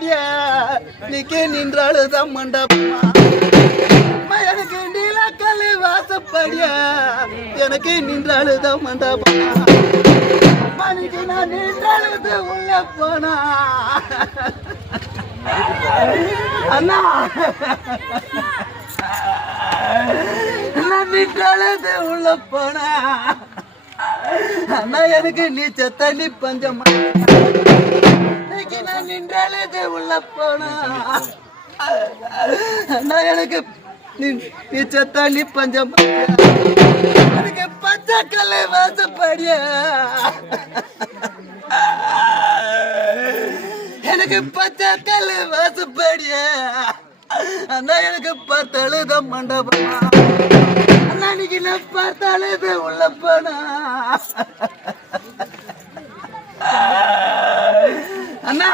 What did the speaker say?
வாசப்படியா நீக்கே நின்றாளுதான் மண்டபமா எனக்கு நீலக்கல் வாசப்படியா எனக்கு நின்றாளுதான் மண்டபமா மணிக்கு நான் நின்றாளுது உள்ள போனா அண்ணா நான் நின்றாளுது உள்ள போனா அண்ணா எனக்கு நீச்ச தண்ணி பஞ்சமா நான் நின்றாளுது உள்ள போனா அண்ணா எனக்கு நீச்ச தண்ணி பஞ்சமா எனக்கு பச்சை கல்லை வாசப்படிய எனக்கு பச்சை கல்லை வாசப்படிய அண்ணா எனக்கு பார்த்தாலுதான் மண்டபமா அண்ணா இன்னைக்கு நான் பார்த்தாலுது உள்ள போனா அண்ணா